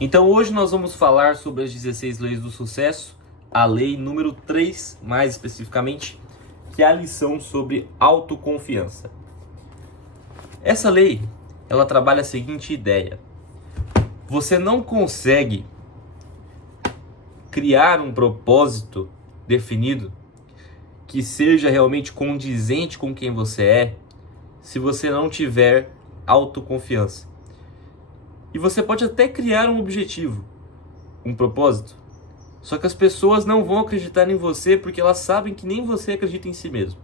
Então hoje nós vamos falar sobre as 16 leis do sucesso, a lei número 3, mais especificamente, que é a lição sobre autoconfiança. Essa lei, ela trabalha a seguinte ideia: você não consegue criar um propósito definido que seja realmente condizente com quem você é, se você não tiver autoconfiança. E você pode até criar um objetivo, um propósito, só que as pessoas não vão acreditar em você porque elas sabem que nem você acredita em si mesmo.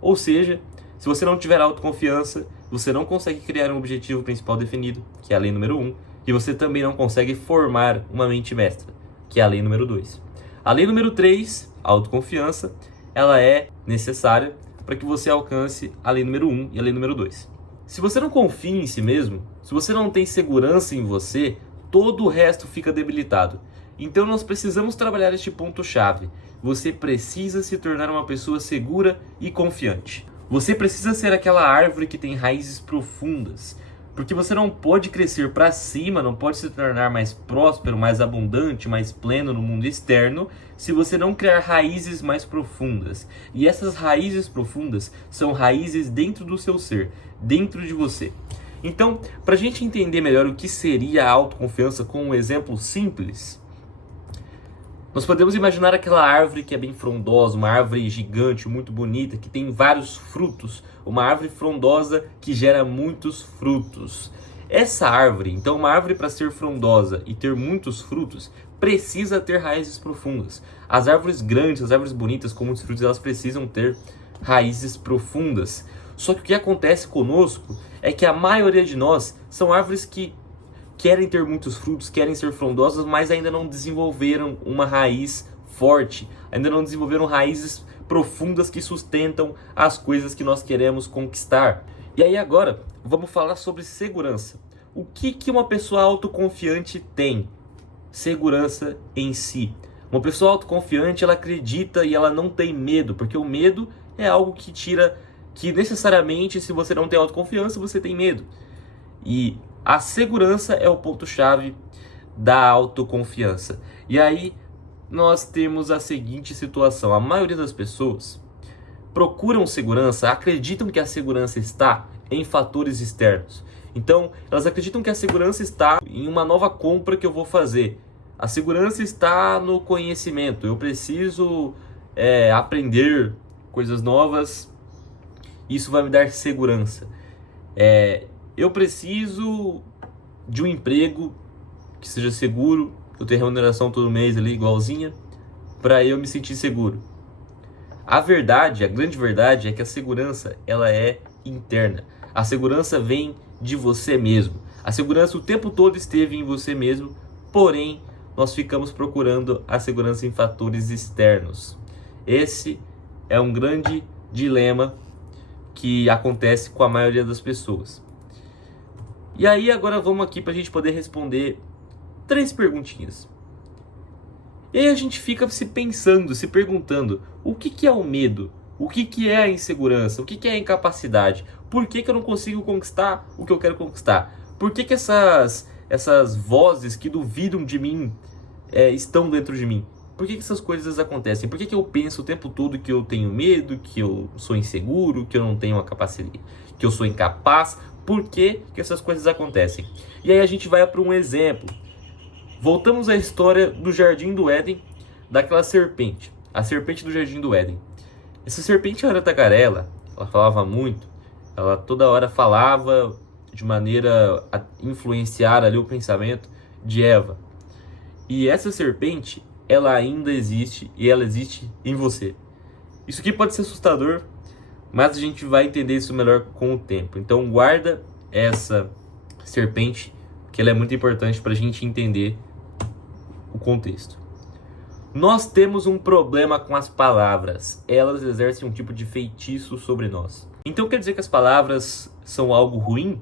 Ou seja, se você não tiver autoconfiança, você não consegue criar um objetivo principal definido, que é a lei número 1, e você também não consegue formar uma mente mestra, que é a lei número 2. A lei número 3, autoconfiança, ela é necessária para que você alcance a lei número 1 e a lei número 2. Se você não confia em si mesmo, se você não tem segurança em você, todo o resto fica debilitado. Então nós precisamos trabalhar este ponto-chave. Você precisa se tornar uma pessoa segura e confiante. Você precisa ser aquela árvore que tem raízes profundas. Porque você não pode crescer para cima, não pode se tornar mais próspero, mais abundante, mais pleno no mundo externo, se você não criar raízes mais profundas. E essas raízes profundas são raízes dentro do seu ser, dentro de você. Então, para a gente entender melhor o que seria a autoconfiança com um exemplo simples, nós podemos imaginar aquela árvore que é bem frondosa, uma árvore gigante, muito bonita, que tem vários frutos, uma árvore frondosa que gera muitos frutos. Essa árvore, então uma árvore para ser frondosa e ter muitos frutos, precisa ter raízes profundas. As árvores grandes, as árvores bonitas com muitos frutos, elas precisam ter raízes profundas. Só que o que acontece conosco é que a maioria de nós são árvores que querem ter muitos frutos, querem ser frondosas, mas ainda não desenvolveram uma raiz forte, ainda não desenvolveram raízes profundas que sustentam as coisas que nós queremos conquistar. E aí agora, vamos falar sobre segurança. O que uma pessoa autoconfiante tem? Segurança em si. Uma pessoa autoconfiante, ela acredita e ela não tem medo, porque o medo é algo que tira, que necessariamente, se você não tem autoconfiança, você tem medo. E a segurança é o ponto-chave da autoconfiança. E aí nós temos a seguinte situação: a maioria das pessoas procuram segurança, acreditam que a segurança está em fatores externos. Então, elas acreditam que a segurança está em uma nova compra que eu vou fazer. A segurança está no conhecimento. Eu preciso aprender coisas novas. Isso vai me dar segurança. Eu preciso de um emprego que seja seguro, eu ter remuneração todo mês ali igualzinha, para eu me sentir seguro. A verdade, a grande verdade é que a segurança, ela é interna. A segurança vem de você mesmo. A segurança o tempo todo esteve em você mesmo, porém nós ficamos procurando a segurança em fatores externos. Esse é um grande dilema que acontece com a maioria das pessoas. E aí agora vamos aqui para a gente poder responder 3 perguntinhas. E aí a gente fica se perguntando, o que é o medo? O que é a insegurança? O que é a incapacidade? Por que eu não consigo conquistar o que eu quero conquistar? Por que essas vozes que duvidam de mim estão dentro de mim? Por que essas coisas acontecem? Por que eu penso o tempo todo que eu tenho medo, que eu sou inseguro, que eu não tenho a capacidade, que eu sou incapaz? Por que essas coisas acontecem? E aí a gente vai para um exemplo. Voltamos à história do Jardim do Éden, daquela serpente. A serpente do Jardim do Éden. Essa serpente era tagarela, ela falava muito, ela toda hora falava de maneira a influenciar ali o pensamento de Eva. E essa serpente, ela ainda existe e ela existe em você. Isso aqui pode ser assustador, mas a gente vai entender isso melhor com o tempo. Então guarda essa serpente, que ela é muito importante para a gente entender o contexto. Nós temos um problema com as palavras. Elas exercem um tipo de feitiço sobre nós. Então quer dizer que as palavras são algo ruim?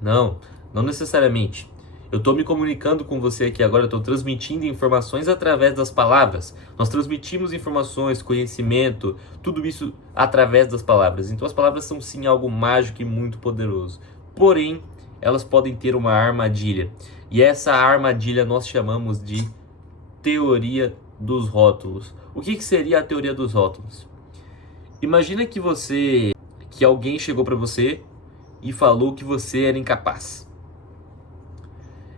Não, não necessariamente. Eu estou me comunicando com você aqui agora, eu estou transmitindo informações através das palavras. Nós transmitimos informações, conhecimento, tudo isso através das palavras. Então as palavras são sim algo mágico e muito poderoso. Porém, elas podem ter uma armadilha. E essa armadilha nós chamamos de teoria dos rótulos. O que seria a teoria dos rótulos? Imagina que alguém chegou para você e falou que você era incapaz.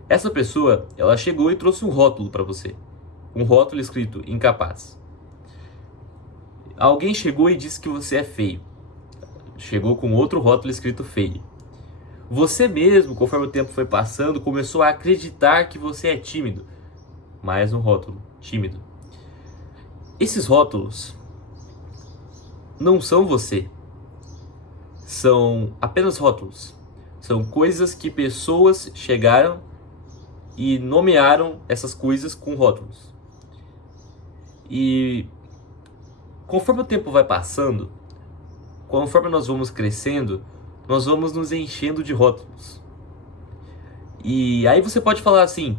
Essa pessoa, ela chegou e trouxe um rótulo para você. Um rótulo escrito incapaz. Alguém chegou e disse que você é feio. Chegou com outro rótulo escrito feio. Você mesmo, conforme o tempo foi passando, começou a acreditar que você é tímido. Mais um rótulo, tímido. Esses rótulos não são você. São apenas rótulos. São coisas que pessoas chegaram e nomearam essas coisas com rótulos. E conforme o tempo vai passando, conforme nós vamos crescendo, nós vamos nos enchendo de rótulos. E aí você pode falar assim: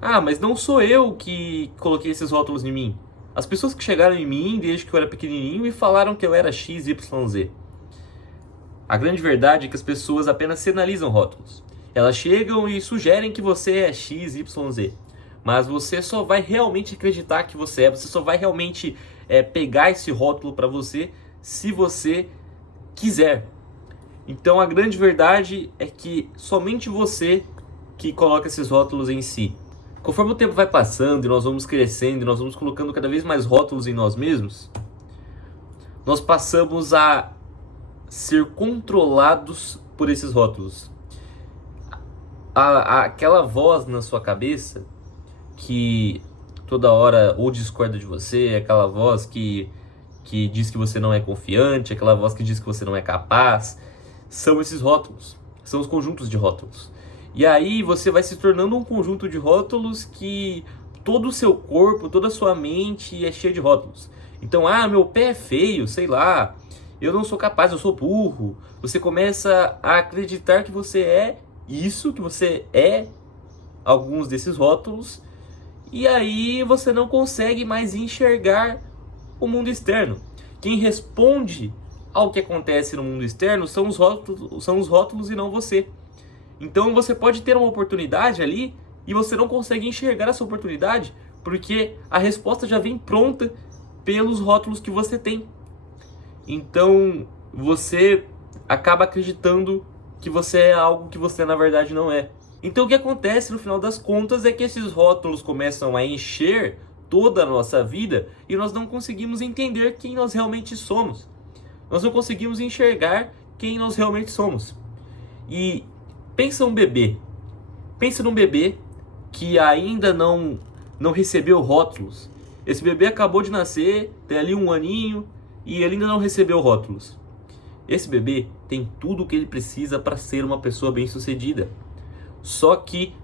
ah, mas não sou eu que coloquei esses rótulos em mim. As pessoas que chegaram em mim desde que eu era pequenininho e falaram que eu era X, Y, Z. A grande verdade é que as pessoas apenas sinalizam rótulos. Elas chegam e sugerem que você é X, Y, Z. Mas você só vai realmente acreditar que você é. Você só vai realmente pegar esse rótulo para você se você quiser. Então a grande verdade é que somente você que coloca esses rótulos em si. Conforme o tempo vai passando e nós vamos crescendo e nós vamos colocando cada vez mais rótulos em nós mesmos, nós passamos a ser controlados por esses rótulos. Aquela voz na sua cabeça que toda hora ou discorda de você, aquela voz que diz que você não é confiante, aquela voz que diz que você não é capaz, são esses rótulos, são os conjuntos de rótulos. E aí você vai se tornando um conjunto de rótulos que todo o seu corpo, toda a sua mente é cheia de rótulos. Então, meu pé é feio, sei lá, eu não sou capaz, eu sou burro. Você começa a acreditar que você é isso, que você é alguns desses rótulos, e aí você não consegue mais enxergar o mundo externo. Quem responde ao que acontece no mundo externo são os rótulos e não você. Então você pode ter uma oportunidade ali e você não consegue enxergar essa oportunidade porque a resposta já vem pronta pelos rótulos que você tem. Então você acaba acreditando que você é algo que você na verdade não é. Então o que acontece no final das contas é que esses rótulos começam a encher toda a nossa vida e nós não conseguimos entender quem nós realmente somos. Nós não conseguimos enxergar quem nós realmente somos. E pensa um bebê. Pensa num bebê que ainda não recebeu rótulos. Esse bebê acabou de nascer, tem ali 1 aninho e ele ainda não recebeu rótulos. Esse bebê tem tudo o que ele precisa para ser uma pessoa bem-sucedida. Só que,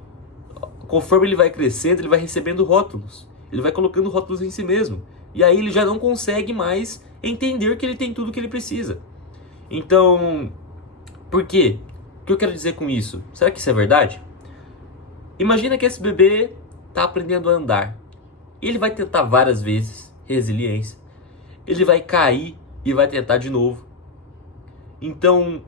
conforme ele vai crescendo, ele vai recebendo rótulos. Ele vai colocando rótulos em si mesmo. E aí ele já não consegue mais entender que ele tem tudo o que ele precisa. Então, por quê? O que eu quero dizer com isso? Será que isso é verdade? Imagina que esse bebê está aprendendo a andar. Ele vai tentar várias vezes, resiliência. Ele vai cair e vai tentar de novo. Então,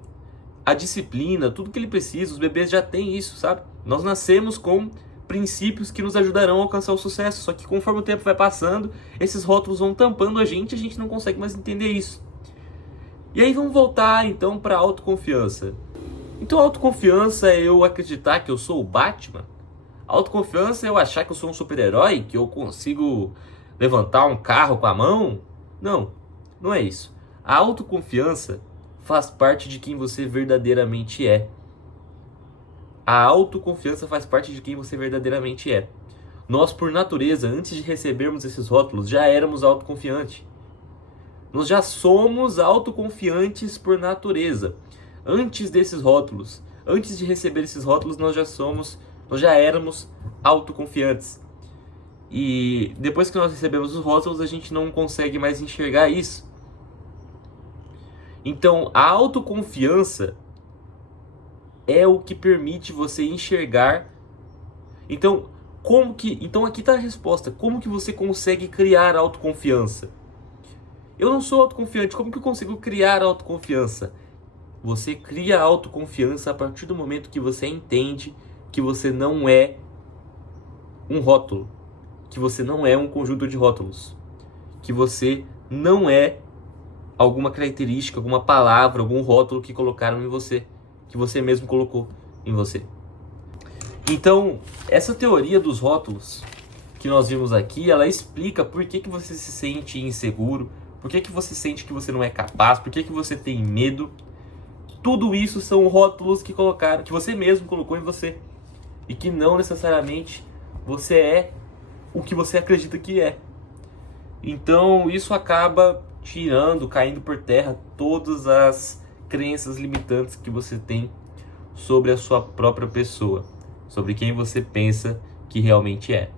a disciplina, tudo que ele precisa, os bebês já têm isso, sabe? Nós nascemos com princípios que nos ajudarão a alcançar o sucesso. Só que conforme o tempo vai passando, esses rótulos vão tampando a gente não consegue mais entender isso. E aí vamos voltar então para a autoconfiança. Então a autoconfiança é eu acreditar que eu sou o Batman? A autoconfiança é eu achar que eu sou um super-herói, que eu consigo levantar um carro com a mão? Não, não é isso. A autoconfiança faz parte de quem você verdadeiramente é. A autoconfiança faz parte de quem você verdadeiramente é. Nós, por natureza, antes de recebermos esses rótulos, já éramos autoconfiantes. Nós já somos autoconfiantes por natureza. Antes desses rótulos, antes de receber esses rótulos, nós já éramos autoconfiantes. E depois que nós recebemos os rótulos, a gente não consegue mais enxergar isso. Então, a autoconfiança é o que permite você enxergar. Então aqui está a resposta. Como que você consegue criar autoconfiança? Eu não sou autoconfiante, como que eu consigo criar autoconfiança? Você cria autoconfiança a partir do momento que você entende que você não é um rótulo, que você não é um conjunto de rótulos, que você não é alguma característica, alguma palavra, algum rótulo que colocaram em você, que você mesmo colocou em você. Então, essa teoria dos rótulos que nós vimos aqui, ela explica por que você se sente inseguro, por que você sente que você não é capaz, por que você tem medo. Tudo isso são rótulos que você mesmo colocou em você e que não necessariamente você é o que você acredita que é. Então, isso acaba caindo por terra todas as crenças limitantes que você tem sobre a sua própria pessoa, sobre quem você pensa que realmente é.